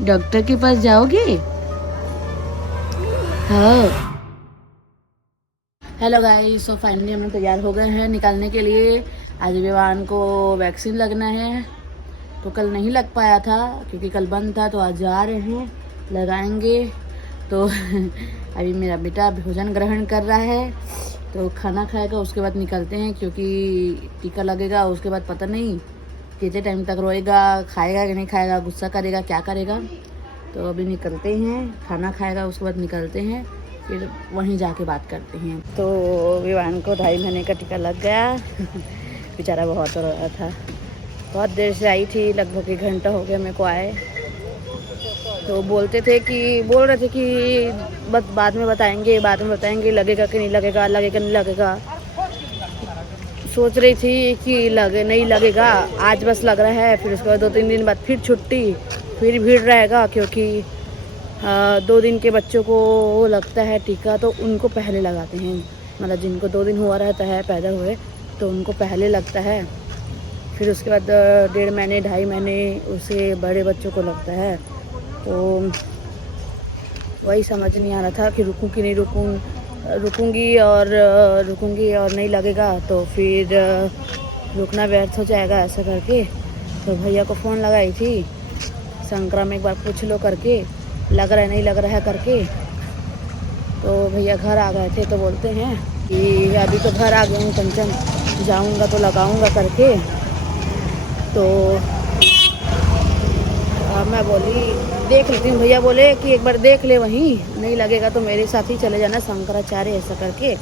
Doctor के पास जाओगे? हाँ। हेलो गाइस, सो फाइनली हम तैयार हो गए हैं निकालने के लिए। आज विवान को वैक्सीन लगना है, तो कल नहीं लग पाया था क्योंकि कल बंद था, तो आज जा रहे हैं, लगाएंगे। तो अभी मेरा बेटा भोजन ग्रहण कर रहा है, तो खाना खाएगा, उसके बाद निकलते हैं क्योंकि टीका लगेगा। उसके बाद पता नहीं कितने टाइम तक रोएगा, खाएगा कि नहीं खाएगा, गुस्सा करेगा, क्या करेगा। तो अभी निकलते हैं, खाना खाएगा, उसके बाद निकलते हैं, फिर वहीं जाके बात करते हैं। तो विवान को 2.5 महीने का टीका लग गया। बेचारा बहुत रो रहा था, बहुत देर से आई थी, लगभग 1 घंटा हो गया मेरे को आए। तो बोल रहे थे कि बस बाद में बताएंगे लगेगा कि नहीं लगेगा, लगेगा नहीं लगेगा। सोच रही थी कि नहीं लगेगा, आज बस लग रहा है, फिर उसके बाद 2-3 दिन बाद फिर छुट्टी, फिर भीड़ रहेगा क्योंकि 2 दिन के बच्चों को लगता है टीका, तो उनको पहले लगाते हैं। मतलब जिनको 2 दिन हुआ रहता है पैदा हुए, तो उनको पहले लगता है। फिर उसके बाद 1.5 महीने 2.5 महीने उसे बड़े बच्चों को लगता है। तो वही समझ नहीं आ रहा था कि रुकूं कि नहीं रुकूंगी और नहीं लगेगा तो फिर रुकना व्यर्थ हो जाएगा, ऐसा करके। तो भैया को फ़ोन लगाई थी, संक्रा में एक बार पूछ लो करके, लग रहा है नहीं लग रहा है करके। तो भैया घर आ गए थे, तो बोलते हैं कि अभी तो घर आ गया हूँ कंचन, जाऊँगा तो लगाऊँगा करके। तो मैं बोली देख लेती हूँ। भैया बोले कि एक बार देख ले, वहीं नहीं लगेगा तो मेरे साथ ही चले जाना शंकराचार्य, ऐसा करके।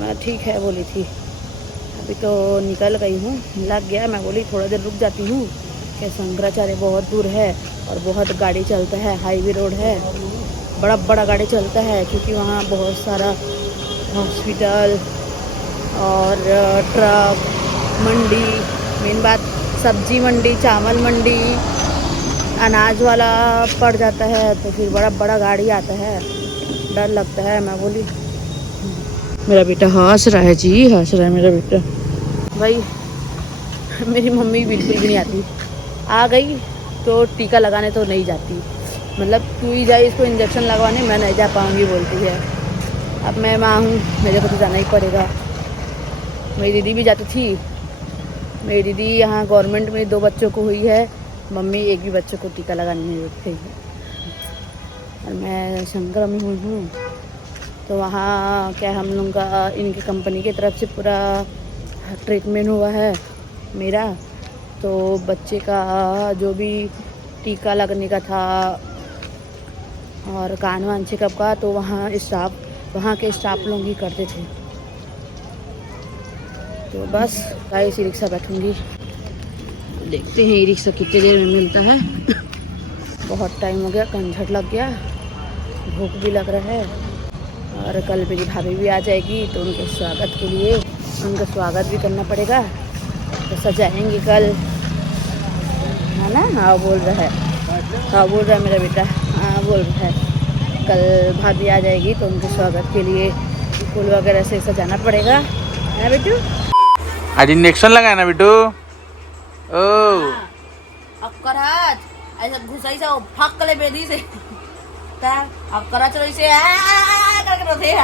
मैं ठीक है बोली थी। अभी तो निकल गई हूँ, लग गया। मैं बोली थोड़ा देर रुक जाती हूँ, कि शंकराचार्य बहुत दूर है और बहुत गाड़ी चलता है, हाईवे रोड है, बड़ा गाड़ी चलता है, क्योंकि वहाँ बहुत सारा हॉस्पिटल और ट्रक, मंडी, मेन बात सब्जी मंडी, चावल मंडी, अनाज वाला पड़ जाता है, तो फिर बड़ा गाड़ी आता है, डर लगता है। मैं बोली मेरा बेटा हंस रहा है जी, हंस रहा है मेरा बेटा। भाई मेरी मम्मी बिल्कुल भी नहीं आती, आ गई तो टीका लगाने तो नहीं जाती, मतलब तू ही जाए इसको इंजेक्शन लगवाने, मैं नहीं जा पाऊँगी बोलती है। अब मैं माँ हूँ, मेरे को तो जाना ही पड़ेगा। मेरी दीदी भी जाती थी, मेरी दीदी यहाँ गवर्नमेंट में 2 बच्चों को हुई है, मम्मी एक भी बच्चों को टीका लगाने नहीं देती है। और मैं शंकर में हूँ, तो वहाँ क्या हम लोग का इनकी कंपनी की तरफ से पूरा ट्रीटमेंट हुआ है मेरा। तो बच्चे का जो भी टीका लगने का था और कान वान चेकअप का, तो वहाँ के स्टाफ लोग ही करते थे। तो बस गाइस ई रिक्शा बैठूँगी, देखते हैं ई रिक्शा कितनी देर में मिलता है। बहुत टाइम हो गया, कंझट लग गया, भूख भी लग रहा है। और कल मेरी भाभी भी आ जाएगी, तो उनके स्वागत के लिए उनका स्वागत भी करना पड़ेगा, तो सजाएंगे कल, है ना। हाँ बोल रहा है मेरा बेटा, हाँ बोल रहा है। कल भाभी आ जाएगी, तो उनके स्वागत के लिए फूल वगैरह से सजाना पड़ेगा, है बेटू। आज इंजेक्शन लगाया ना बेटू। ओ अब कराच ऐसा घुसाई से फाक कले बेदी से ता अब कराच ऐसे करके रोते हैं।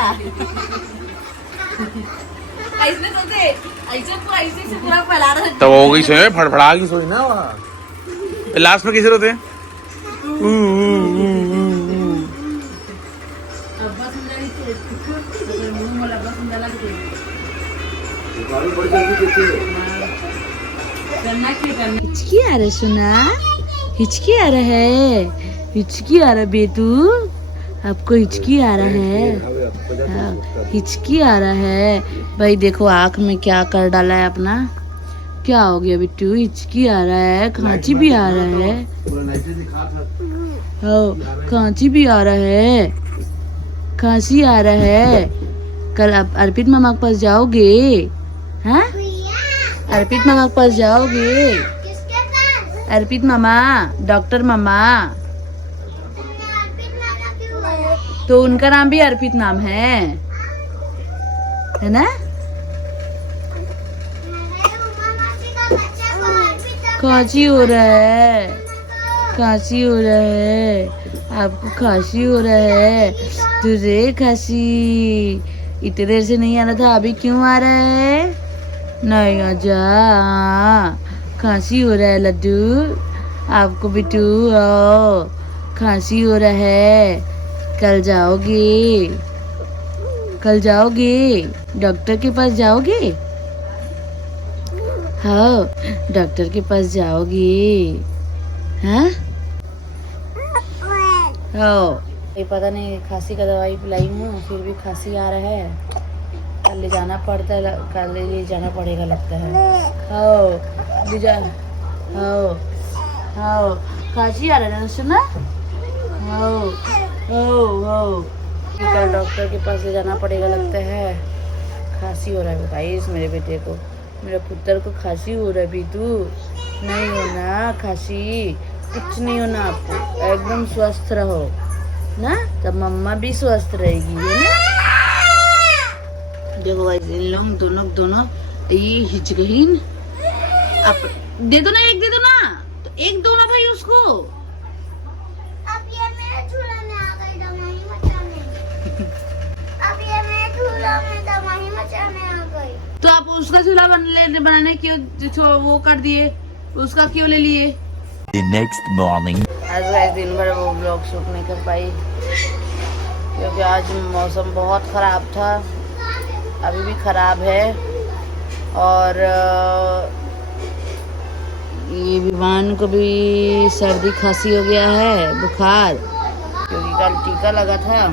ऐसे पूरा फैला रहे। तो हो गई सोई, फड़फड़ा गई सोई ना वहाँ। लास्ट में किसे रोते? हिचकी आ रहा सुना, हिचकी आ रहा है, हिचकी आ रहा बेटू, आपको हिचकी आ रहा है, हाँ, हिचकी आ रहा है। भाई देखो आँख में क्या कर डाला है अपना, क्या हो गया बिट्टू, हिचकी आ रहा है, खांसी भी आ रहा है, हाँ खांसी भी आ रहा है, खांसी आ रहा है। कल आप अर्पित मामा के पास जाओगे? हाँ अर्पित मामा के पास जाओगे? अर्पित मामा, डॉक्टर मामा, तो उनका नाम भी अर्पित नाम है ना। खांसी हो रहा है, खांसी हो रहा है, आपको खांसी हो रहा है। तुझे खांसी इतनी देर से नहीं आ रहा था, अभी क्यों आ रहा है? नहीं आजा, खांसी हो रहा है लड्डू, आपको बिट्टू खांसी हो रहा है। कल जाओगे, कल जाओगे डॉक्टर के पास जाओगे? हाँ, डॉक्टर के पास जाओगे? हाँ हाँ। ये पता नहीं, खांसी का दवाई पिलाई हूँ फिर भी खांसी आ रहा है। कल ले जाना पड़ता है, कल ले जाना पड़ेगा लगता है। हाँ ले जा, हाँ हाँ खांसी आ रहा है सुना। हाँ हाँ हाँ, कल डॉक्टर के पास ले जाना पड़ेगा लगता है। खांसी हो रहा है बताइए मेरे बेटे को, मेरे पुत्र को खांसी हो रहा है। बीतू नहीं होना खांसी, कुछ नहीं होना, आपको एकदम स्वस्थ रहो ना, तब मम्मा भी स्वस्थ रहेगी है ना। देखो भाई इन लोग दोनों ये हिचकहीन, आप दे दो ना, एक दे दो ना, तो एक दो ना भाई उसको। अब ये मेरे झूला में आ गई दवाई मचाने। अब ये मेरे झूला में दवाई मचाने आ गई। तो आप उसका झूला बनाने क्यों वो कर दिए, उसका क्यों ले लिए? The next morning. आज वैसे दिन भर वो ब्लॉग शूट नहीं कर पाई क्योंकि आज मौसम बहुत ख़राब था, अभी भी ख़राब है। और ये विवान को भी सर्दी खांसी हो गया है, बुखार, क्योंकि कल टीका लगा था।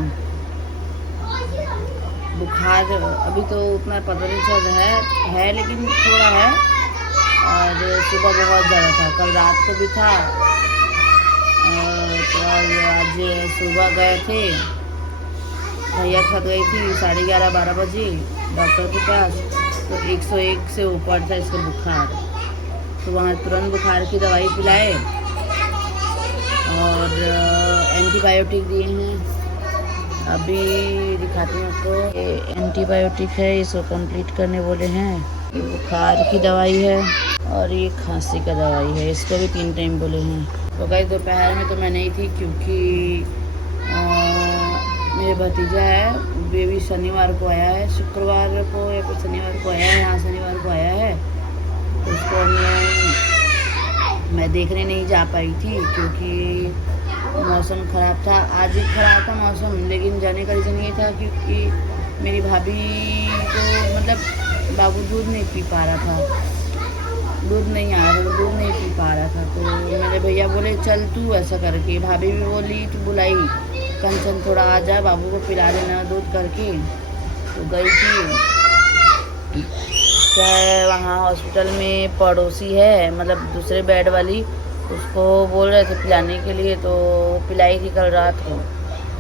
बुखार अभी तो उतना पता नहीं चल रहा है लेकिन थोड़ा है। और सुबह बहुत ज़्यादा था, कल रात को भी था। तो आज सुबह गए थे, भैया थक गई थी 11:30-12 बजे डॉक्टर के पास, तो 101 से ऊपर था इसका बुखार। तो वहाँ तुरंत बुखार की दवाई पिलाए और एंटीबायोटिक दिए हैं। अभी दिखाती हूँ आपको, ये एंटीबायोटिक है, इसको कंप्लीट करने बोले हैं। ये बुखार की दवाई है और ये खांसी का दवाई है, इसको भी 3 टाइम बोले हैं। तो गाइस दोपहर में तो मैं नहीं थी क्योंकि मेरे भतीजा है, बेबी शनिवार को आया है, शुक्रवार को या फिर शनिवार को आया है, हाँ शनिवार को आया है। तो उसको मैं देखने नहीं जा पाई थी क्योंकि मौसम ख़राब था। आज भी ख़राब था मौसम, लेकिन जाने का रीज़न ये था क्योंकि मेरी भाभी को मतलब बाबू दूध नहीं पी पा रहा था, दूध नहीं आ रहा था, दूध नहीं पी पा रहा था। तो मेरे भैया बोले चल तू ऐसा करके, भाभी भी बोली तो बुलाई, कंचन थोड़ा आ जा बाबू को पिला देना दूध करके। तो गई थी, क्या है वहाँ हॉस्पिटल में पड़ोसी है मतलब दूसरे बेड वाली, उसको बोल रहे थे पिलाने के लिए, तो पिलाई थी कल रात को।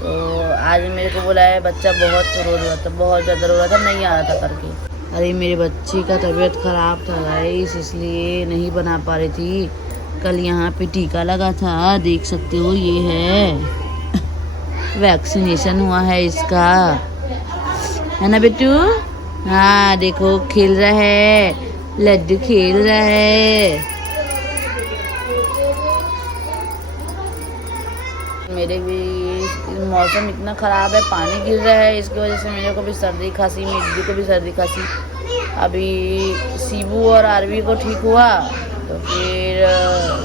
तो आज मेरे को बुलाया, बच्चा बहुत रो रहा था, बहुत ज़्यादा रो रहा था, नहीं आ रहा था करके। अरे मेरे बच्ची का तबीयत ख़राब था गाइस, इसलिए नहीं बना पा रही थी। कल यहाँ पे टीका लगा था, देख सकते हो, ये है वैक्सीनेशन हुआ है इसका, है ना बेटू। हाँ देखो खेल रहा है, लड्डू खेल रहा है। मेरे भी मौसम इतना ख़राब है, पानी गिर रहा है, इसकी वजह से मेरे को भी सर्दी खांसी, मेरी दीदी को भी सर्दी खांसी। अभी सीबू और आरवी को ठीक हुआ, तो फिर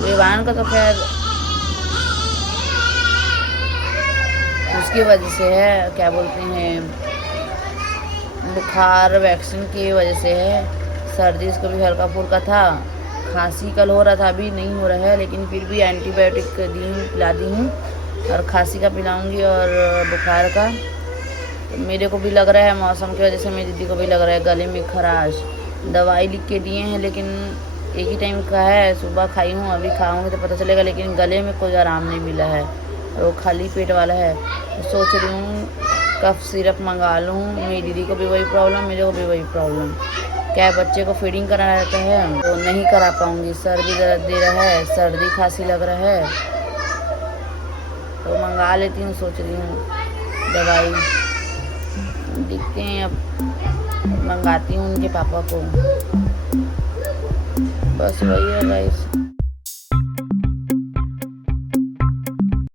विवान का तो खैर उसकी वजह से है, क्या बोलते हैं, बुखार वैक्सीन की वजह से है। सर्दी इसको भी हल्का फुल्का था, खांसी कल हो रहा था, अभी नहीं हो रहा है, लेकिन फिर भी एंटीबायोटिक दी हूँ, पिला दी हूँ, और खांसी का पिलाऊंगी और बुखार का। तो मेरे को भी लग रहा है मौसम की वजह से, मेरी दीदी को भी लग रहा है गले में खराश। दवाई लिख के दिए हैं लेकिन एक ही टाइम का है, सुबह खाई हूँ, अभी खाऊंगी तो पता चलेगा, लेकिन गले में कोई आराम नहीं मिला है और वो खाली पेट वाला है। तो सोच रही हूँ कफ सिरप मंगा लूँ, मेरी दीदी को भी वही प्रॉब्लम, मेरे को भी वही प्रॉब्लम। क्या है, बच्चे को फीडिंग कराना रहता है तो नहीं करा पाऊँगी, सर भी दर्द दे रहा है, सर्दी खांसी लग रहा है, तो मंगा लेती हूँ, सोच रही हूँ दवाई। देखते हैं अब मंगाती हूँ उनके पापा को, बस वही है गाइस।